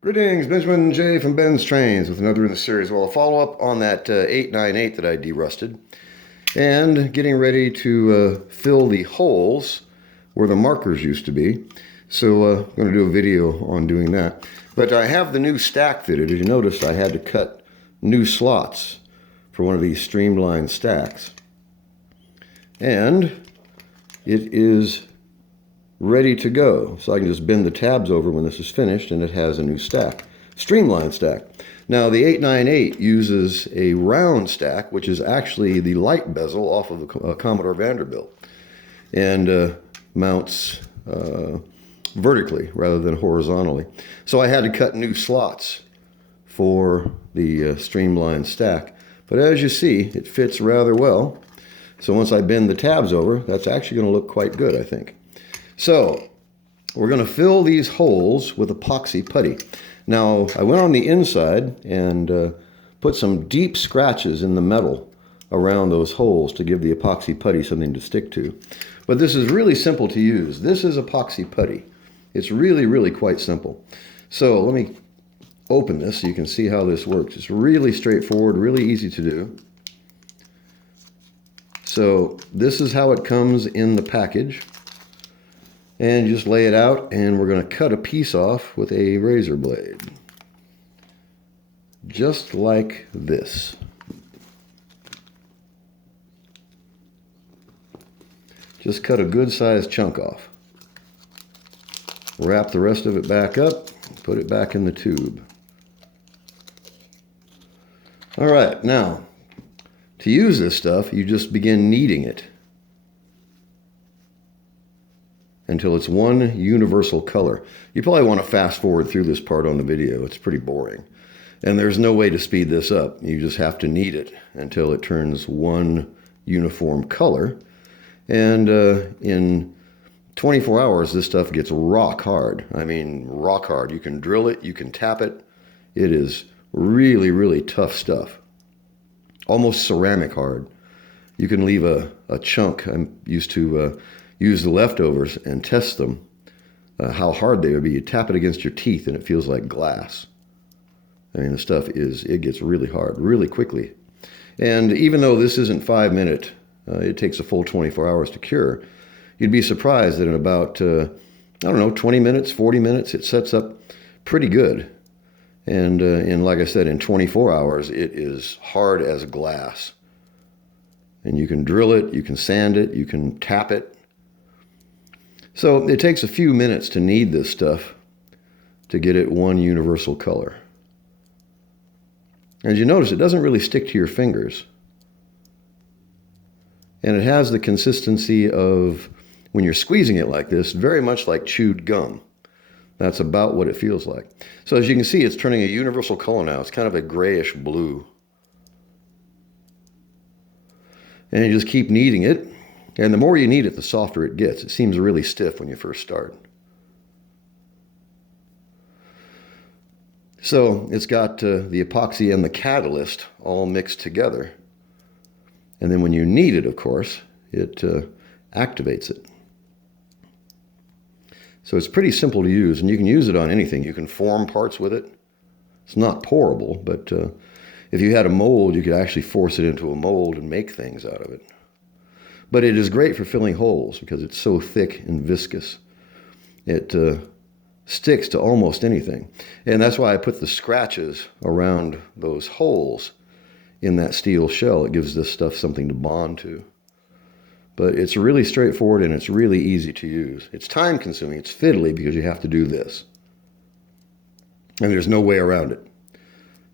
Greetings, Benjamin J. from BENZTRAINZ with another in the series. Well, a follow-up on that 898 that I derusted and getting ready to fill the holes where the markers used to be. So I'm going to do a video on doing that. But I have the new stack fitted. As you noticed, I had to cut new slots for one of these streamlined stacks. And it is ready to go. So I can just bend the tabs over when this is finished and it has a new stack, streamlined stack. Now the 898 uses a round stack, which is actually the light bezel off of the Commodore Vanderbilt, and mounts vertically rather than horizontally. So I had to cut new slots for the streamlined stack. But as you see, it fits rather well. So once I bend the tabs over, that's actually going to look quite good, I think. So we're going to fill these holes with epoxy putty. Now, I went on the inside and put some deep scratches in the metal around those holes to give the epoxy putty something to stick to. But this is really simple to use. This is epoxy putty. It's really, really quite simple. So let me open this so you can see how this works. It's really straightforward, really easy to do. So this is how it comes in the package. And just lay it out, and we're going to cut a piece off with a razor blade. Just like this. Just cut a good sized chunk off. Wrap the rest of it back up, put it back in the tube. All right, now, to use this stuff, you just begin kneading it until it's one universal color. You probably want to fast forward through this part on the video. It's pretty boring. And there's no way to speed this up. You just have to knead it until it turns one uniform color. And in 24 hours, this stuff gets rock hard. I mean, rock hard. You can drill it, you can tap it. It is really, really tough stuff. Almost ceramic hard. You can leave a chunk. I'm used to use the leftovers and test them, how hard they would be. You tap it against your teeth and it feels like glass. I mean, the stuff it gets really hard, really quickly. And even though this isn't 5 minute, it takes a full 24 hours to cure, you'd be surprised that in about, 20 minutes, 40 minutes, it sets up pretty good. And like I said, in 24 hours, it is hard as glass. And you can drill it, you can sand it, you can tap it. So it takes a few minutes to knead this stuff to get it one universal color. As you notice, it doesn't really stick to your fingers. And it has the consistency of, when you're squeezing it like this, very much like chewed gum. That's about what it feels like. So as you can see, it's turning a universal color now. It's kind of a grayish blue. And you just keep kneading it. And the more you knead it, the softer it gets. It seems really stiff when you first start. So it's got the epoxy and the catalyst all mixed together. And then when you knead it, of course, it activates it. So it's pretty simple to use, and you can use it on anything. You can form parts with it. It's not pourable, but if you had a mold, you could actually force it into a mold and make things out of it. But it is great for filling holes because it's so thick and viscous. It sticks to almost anything. And that's why I put the scratches around those holes in that steel shell. It gives this stuff something to bond to. But it's really straightforward and it's really easy to use. It's time consuming. It's fiddly because you have to do this. And there's no way around it.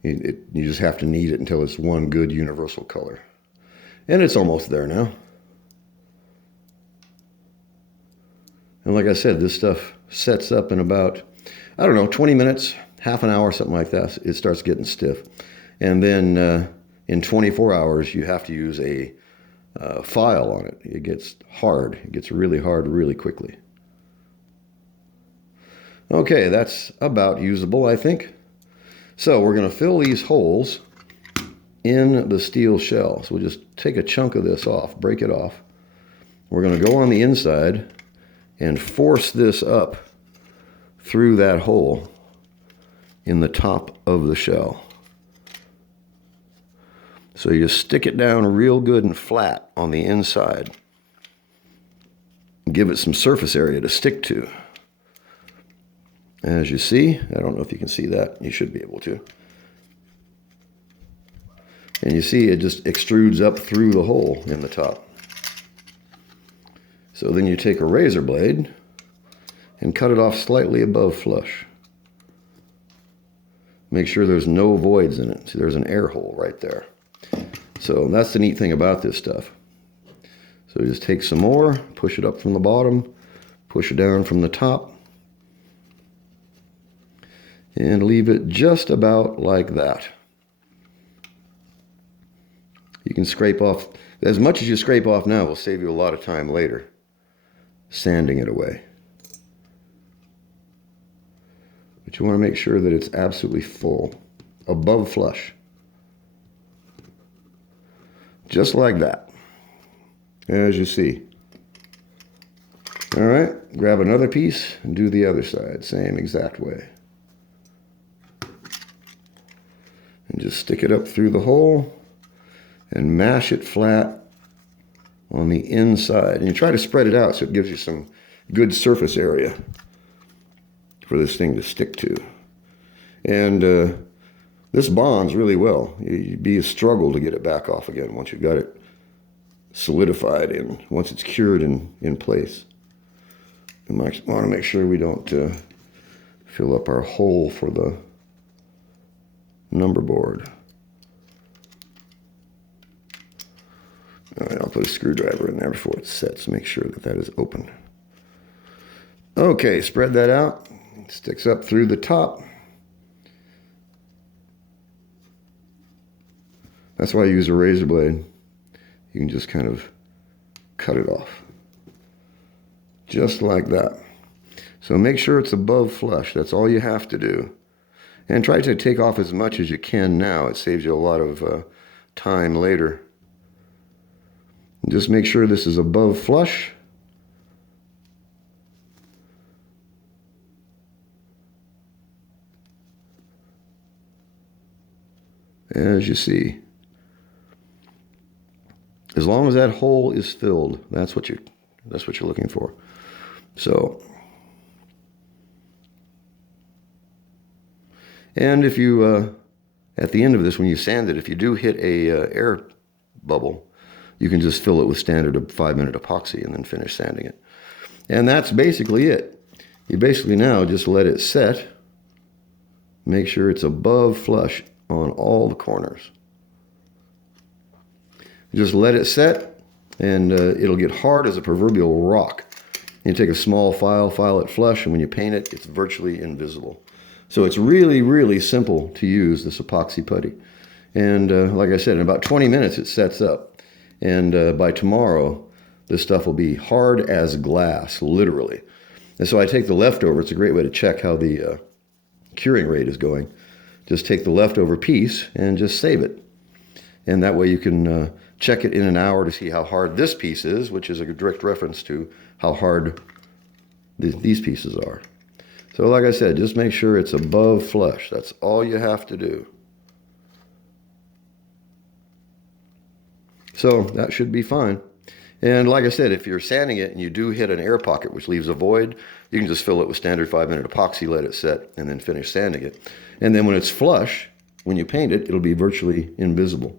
You just have to knead it until it's one good universal color. And it's almost there now. And like I said, this stuff sets up in about, 20 minutes, half an hour, something like that. It starts getting stiff. And then in 24 hours, you have to use a file on it. It gets hard. It gets really hard really quickly. Okay, that's about usable, I think. So we're going to fill these holes in the steel shell. So we'll just take a chunk of this off, break it off. We're going to go on the inside and force this up through that hole in the top of the shell. So you stick it down real good and flat on the inside. Give it some surface area to stick to. As you see, I don't know if you can see that. You should be able to. And you see it just extrudes up through the hole in the top. So then you take a razor blade and cut it off slightly above flush. Make sure there's no voids in it. See, there's an air hole right there. So that's the neat thing about this stuff. So you just take some more, push it up from the bottom, push it down from the top, and leave it just about like that. You can scrape off, as much as you scrape off now will save you a lot of time later, sanding it away. But you want to make sure that it's absolutely full, above flush. Just like that, as you see. All right, grab another piece and do the other side, same exact way. And just stick it up through the hole and mash it flat on the inside. And you try to spread it out so it gives you some good surface area for this thing to stick to. And this bonds really well. It'd be a struggle to get it back off again once you've got it solidified and once it's cured in place. We might want to make sure we don't fill up our hole for the number board. All right, I'll put a screwdriver in there before it sets. Make sure that that is open. Okay, spread that out. It sticks up through the top. That's why I use a razor blade. You can just kind of cut it off. Just like that. So make sure it's above flush. That's all you have to do. And try to take off as much as you can now. It saves you a lot of time later. Just make sure this is above flush. As you see. As long as that hole is filled, that's what you're looking for. So, and if you at the end of this, when you sand it, if you do hit a air bubble, you can just fill it with standard 5-minute epoxy and then finish sanding it. And that's basically it. You basically now just let it set. Make sure it's above flush on all the corners. Just let it set, and it'll get hard as a proverbial rock. You take a small file it flush, and when you paint it, it's virtually invisible. So it's really, really simple to use, this epoxy putty. And like I said, in about 20 minutes it sets up. And by tomorrow, this stuff will be hard as glass, literally. And so I take the leftover. It's a great way to check how the curing rate is going. Just take the leftover piece and just save it. And that way you can check it in an hour to see how hard this piece is, which is a direct reference to how hard these pieces are. So like I said, just make sure it's above flush. That's all you have to do. So that should be fine. And like I said, if you're sanding it and you do hit an air pocket, which leaves a void, you can just fill it with standard 5-minute epoxy, let it set, and then finish sanding it. And then when it's flush, when you paint it, it'll be virtually invisible.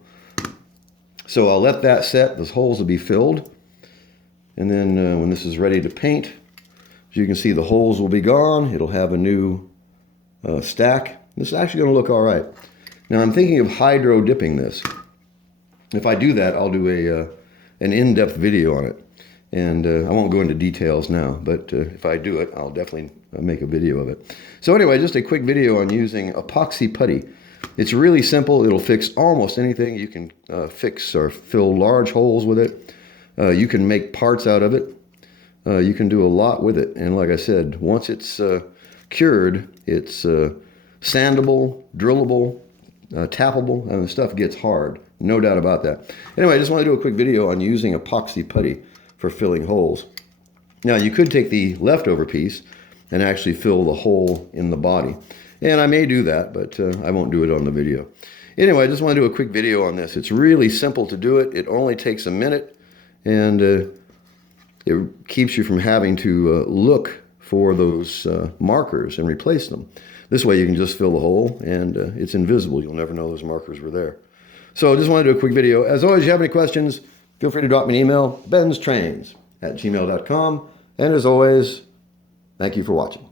So I'll let that set. Those holes will be filled. And then when this is ready to paint, as you can see, the holes will be gone. It'll have a new stack. This is actually going to look all right. Now I'm thinking of hydro dipping this. If I do that, I'll do an in-depth video on it. And I won't go into details now, but if I do it, I'll definitely make a video of it. So anyway, just a quick video on using epoxy putty. It's really simple. It'll fix almost anything. You can fix or fill large holes with it. You can make parts out of it. You can do a lot with it. And like I said, once it's cured, it's sandable, drillable, tappable, and the stuff gets hard. No doubt about that. Anyway, I just want to do a quick video on using epoxy putty for filling holes. Now, you could take the leftover piece and actually fill the hole in the body. And I may do that, but I won't do it on the video. Anyway, I just want to do a quick video on this. It's really simple to do it. It only takes a minute, and it keeps you from having to look for those markers and replace them. This way you can just fill the hole, and it's invisible. You'll never know those markers were there. So I just want to do a quick video. As always, if you have any questions, feel free to drop me an email, BENZTRAINZ@gmail.com. And as always, thank you for watching.